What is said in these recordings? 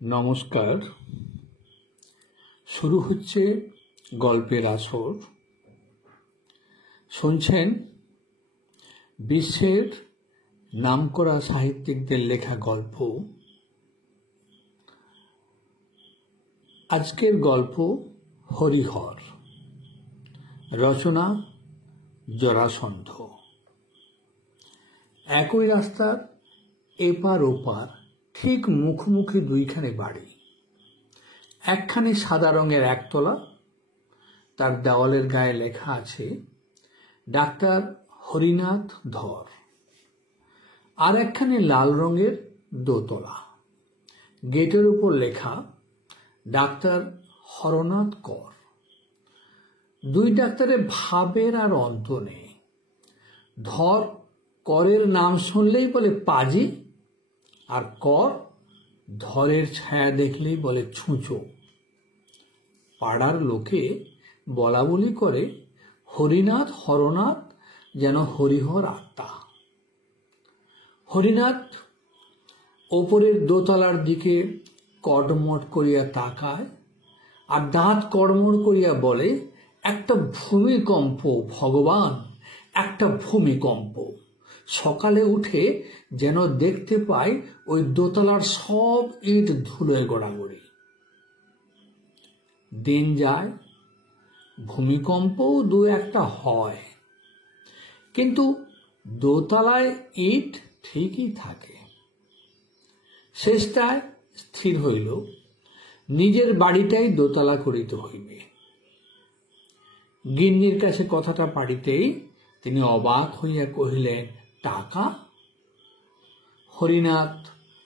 নমস্কার। শুরু হচ্ছে গল্পের আসর। শুনছেন বিশ্বের নামকরা সাহিত্যিকদের লেখা গল্প। আজকের গল্প হরিহর, রচনা জরাসন্ধ। একই রাস্তার এপার ওপার ঠিক মুখোমুখি দুইখানে বাড়ি। একখানি সাদা রঙের একতলা, তার দেওয়ালের গায়ে লেখা আছে ডাক্তার হরিনাথ ধর। আর একখানি লাল রঙের দোতলা, গেটের উপর লেখা ডাক্তার হরনাথ কর। দুই ডাক্তারের ভাবের আর অন্ত নেই। ধর করের নাম শুনলেই বলে পাজি, আর কর ধরের ছায়া দেখলেই বলে ছুঁচো। পাড়ার লোকে বলা বলি করে হরিনাথ হরনাথ যেন হরিহর আত্মা। হরিনাথ ওপরের দোতলার দিকে কটমট করিয়া তাকায় আর দাঁত কড়মড় করিয়া বলে, একটা ভূমিকম্প ভগবান, একটা ভূমিকম্প। সকালে উঠে যেন দেখতে পাই ওই দোতলার সব ইট ধুলোয় গড়াগড়ি। দিন যায়, ভূমিকম্পও দু একটা হয়, কিন্তু দোতলায় ইট ঠিকই থাকে। শেষটায় স্থির হইল নিজের বাড়িটাই দোতলা করিতে হইবে। গিন্নির কাছে কথাটা পাড়িতেই তিনি অবাক হইয়া কহিলেন, টাকা? হরিনাথ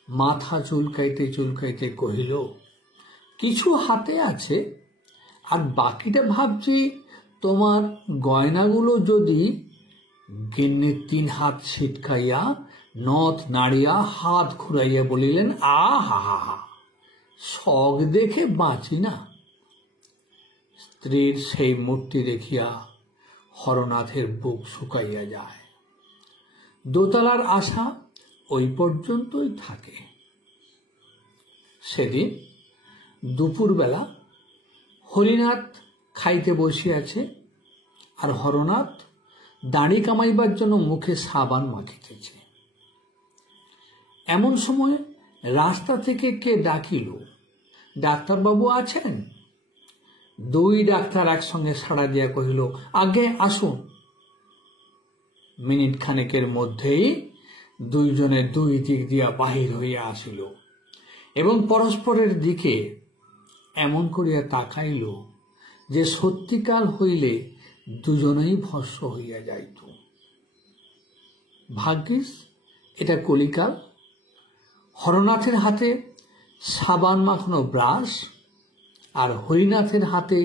মাথা চুলকাইতে চুলকাইতে কহিল, কিছু হাতে আছে, আর বাকিটা ভাবছি তোমার গয়নাগুলো যদি। গিন্নির 3 হাত ছিটকাইয়া নথ নাড়িয়া হাত ঘুরাইয়া বলিলেন, আহা, শখ দেখে বাঁচি না। স্ত্রীর সেই মূর্তি দেখিয়া হরনাথের বুক শুকাইয়া যায়। দোতলার আশা ওই পর্যন্তই থাকে। সেদিন দুপুরবেলা হরিনাথ খাইতে বসিয়াছে, আর হরনাথ দাড়ি কামাইবার জন্য মুখে সাবান মাখিতেছে। এমন সময় রাস্তা থেকে কে ডাকিল, ডাক্তারবাবু আছেন? 2 ডাক্তার একসঙ্গে সাড়া দিয়া কহিল, আগে আসুন। মিনিট খানেকের মধ্যেই দুইজনে 2 দিক দিয়া বাহির হইয়া আসিল এবং পরস্পরের দিকে এমন করিয়া তাকাইল যে সত্যিকাল হইলে দুজনেই ভস্ম হইয়া যাইত। ভাগ্যিস এটা কলিকাল। হরনাথের হাতে সাবান মাখানো ব্রাশ, আর হরিনাথের হাতে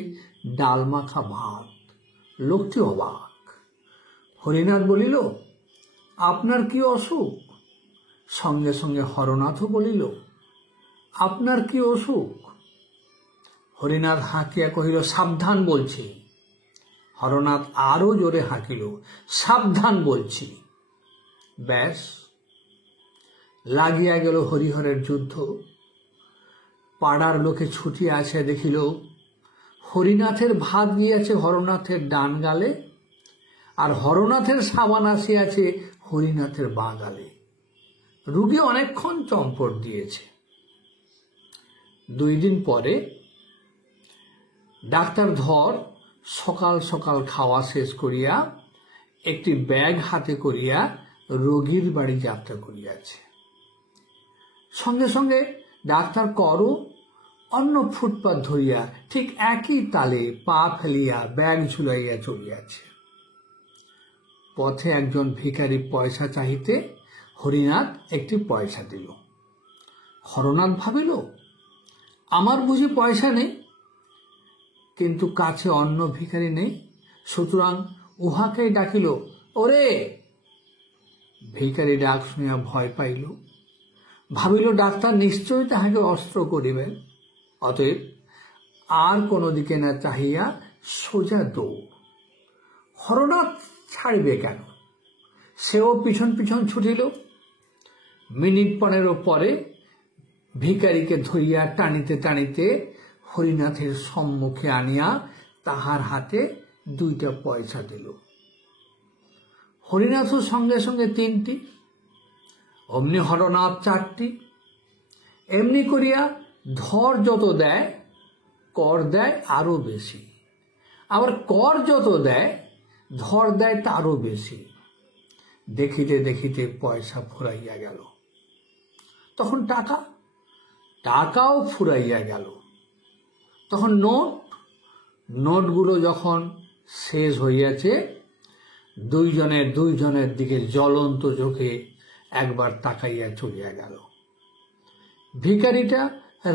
ডাল মাখা ভাত। লোকটি অবাক। হরিনাথ বলিল, আপনার কি অসুখ? সঙ্গে সঙ্গে হরনাথও বলিল, আপনার কি অসুখ? হরিনাথ হাঁকিয়া কহিল, সাবধান বলছি। হরনাথ আরো জোরে হাঁকিল, সাবধান বলছি। ব্যাস, লাগিয়া গেল হরিহরের যুদ্ধ। পাড়ার লোকে ছুটিয়া আসে দেখিল হরিনাথের ভাত গিয়াছে হরনাথের ডান গালে, আর হরনাথের সাবান আসিয়াছে হরিনাথের বাঁ গালে। রুগী অনেকক্ষণ চম্পট দিয়েছে। 2 দিন পরে ডাক্তার ধর সকাল সকাল খাওয়া শেষ করিয়া একটি ব্যাগ হাতে করিয়া রোগীর বাড়ি যাত্রা করিয়াছে। সঙ্গে সঙ্গে ডাক্তার করও অন্য ফুটপাত ধরিয়া ঠিক একই তালে পা ফেলিয়া ব্যাগ ঝুলাইয়া চলিয়াছে। পথে একজন ভিখারি পয়সা চাহিতে হরিনাথ একটি পয়সা দিল। হরনাথ ভাবিল, আমার বুঝি পয়সা নেই, কিন্তু কাছে অন্য ভিখারি নেই, সুতরাং উহাকেই ডাকিল, ওরে। ভিখারি ডাক শুনিয়া ভয় পাইল। ভাবিল ডাক্তার নিশ্চয়ই তাহাকে অস্ত্র করিবেন। অতএব আর কোনো দিকে না চাহিয়া সোজা দৌড়। হরনাথ ছাড়িবে কেন? সেও পিছন পিছন ছুটিল। মিনিট 15 পরে ভিখারিকে ধরিয়া টানিতে টানিতে হরিনাথের সম্মুখে আনিয়া তাহার হাতে 2টা পয়সা দিল। হরিনাথও সঙ্গে সঙ্গে 3টি, অমনি হরনাথ 4টি। এমনি করিয়া ধর যত দেয় কর দেয় আরো বেশি, আবার কর যত দেয় ধর দেয় তারও বেশি। দেখিতে দেখিতে পয়সা ফুরাইয়া গেল। তখন টাকাও ফুরাইয়া গেল। তখন নোটগুলো যখন শেষ হইয়াছে, দুইজনের দিকে জ্বলন্ত চোখে একবার তাকাইয়া চলিয়া গেল। ভিখারিটা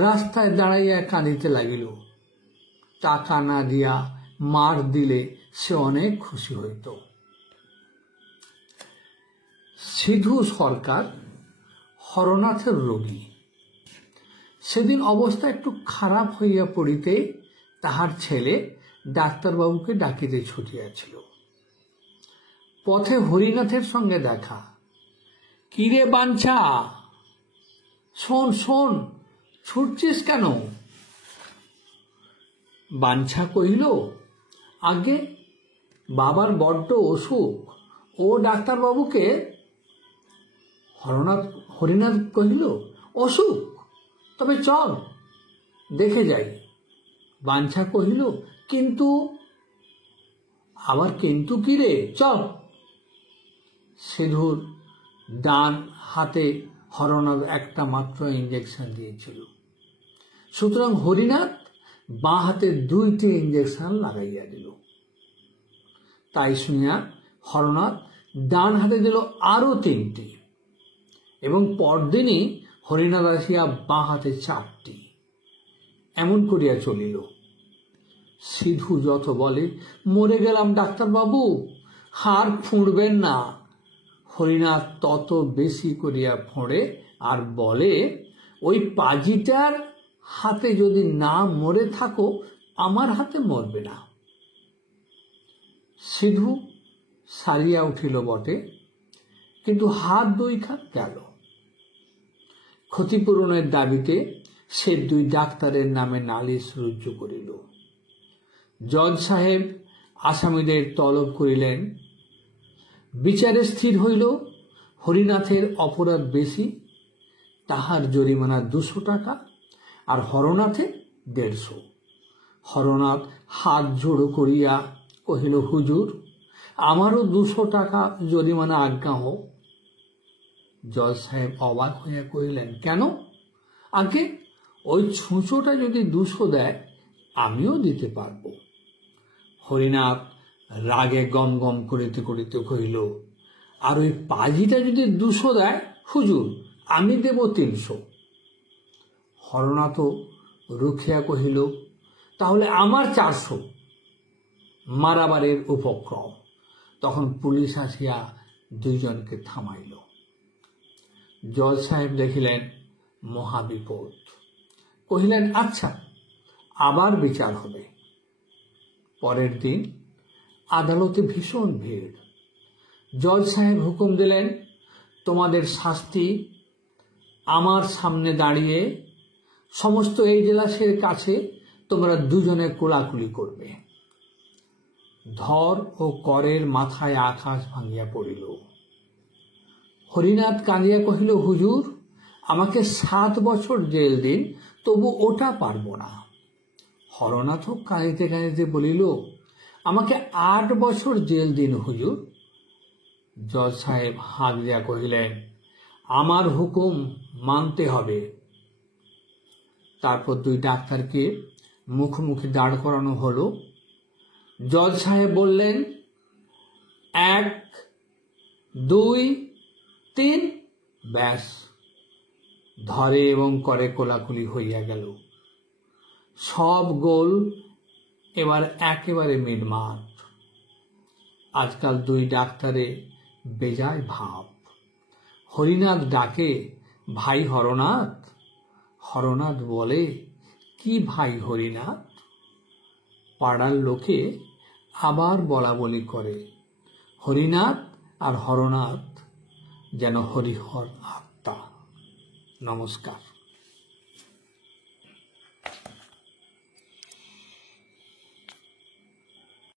রাস্তায় দাঁড়াইয়া কাঁদিতে লাগিল। টাকা না দিয়া মার দিলে সে অনেক খুশি হইত। সিধু সরকার হরনাথের রোগী। সেদিন অবস্থা একটু খারাপ হইয়া পড়িতে তাহার ছেলে ডাক্তারবাবুকে ডাকিতে ছুটিয়াছিল। পথে হরিনাথের সঙ্গে দেখা। কিরে বাঞ্ছা, শোন, ছুটছিস কেন? বাঞ্ছা কহিল, আগে বাবার বড্ড অসুখ, ও ডাক্তারবাবুকে। হরিনাথ কহিল, অসুখ? তবে চল দেখে যাই। বাঞ্ছা কহিল, কিন্তু? আবার কিন্তু কি রে? চল। সিধুর ডান হাতে হরনাথ একটা মাত্র ইঞ্জেকশন দিয়েছিল, সুতরাং হরিনাথ বাঁ হাতে 2টি ইঞ্জেকশন লাগাইয়া দিল। তাই শুনিয়া হরনাথ ডান হাতে দিল আরো 3টি, এবং পরদিনই হরিনাথ আসিয়া বাঁ হাতে 4টি। এমন করিয়া চলিল। সিধু যত বলে, মরে গেলাম ডাক্তারবাবু, হার ফুঁড়বেন না। হরিনাথ তত বেশি করিয়া ফোঁড়ে আর বলে, ওই পাজিটার হাতে যদি না মরে থাকো, আমার হাতে মরবে না। সিধু সারিয়া উঠিল বটে, কিন্তু হাত 2 গেল। ক্ষতিপূরণের দাবিতে সে 2 ডাক্তারের নামে নালিশ রুজু করিল। জজ সাহেব আসামিদের তলব করিলেন। বিচারে স্থির হইল, হরিনাথের অপরাধ বেশি, তাহার জরিমানা 200 টাকা, আর হরনাথে 150। হরনাথ হাত জোড়ো করিয়া কহিল, হুজুর, আমারও 200 টাকা জরিমানা আজ্ঞা হোক। জজ সাহেব অবাক হইয়া কহিলেন, কেন? আগে ওই ছুঁচোটা যদি 200 দেয়, আমিও দিতে পারব। হরিনাথ রাগে গম গম করিতে করিতে কহিল, আর ওই পাজিটা যদি 200 দেয়, হুজুর, আমি দেব 300। হরনাথ রুখিয়া কহিল, তাহলে আমার 400। মারাবারের উপক্রম। তখন পুলিশ আসিয়া 2 জনকে থামাইল। জজ সাহেব দেখিলেন মহাবিপদ। কহিলেন, আচ্ছা, আবার বিচার হবে। পরের দিন আদালতে ভীষণ ভিড়। জজ সাহেব হুকুম দিলেন, তোমাদের শাস্তি আমার সামনে দাঁড়িয়ে সমস্ত এজলাসের কাছে তোমরা 2 জনে কোলাকুলি করবে। ধর ও করের মাথায় আকাশ ভাঙিয়া পড়িল। হরিনাথ কাঁদিয়া কহিল, হুজুর, আমাকে 7 বছর জেল দিন, তবু ওটা পারব না। হরনাথ কাঁদিতে কাঁদিতে বলিল, আমাকে 8 বছর জেল দিন হুজুর। জজ সাহেব হাত দিয়া কহিলেন, আমার হুকুম মানতে হবে। তারপর 2 ডাক্তারকে মুখোমুখি দাঁড় করানো হলো। জজ সাহেব বললেন, 1, 2, 3, ব্যাস, ধরে এবং করে কোলাকুলি হইয়া গেল। সব গোল এবার একেবারে মিটমাট। আজকাল 2 ডাক্তারে বেজায় ভাব। হরিনাথ ডাকে, ভাই হরনাথ। হরনাথ বলে, কি ভাই হরিনাথ? পাড়ার লোকে আবার বলা বলি করে, হরিনাথ আর হরনাথ যেন হরিহর আত্মা। নমস্কার।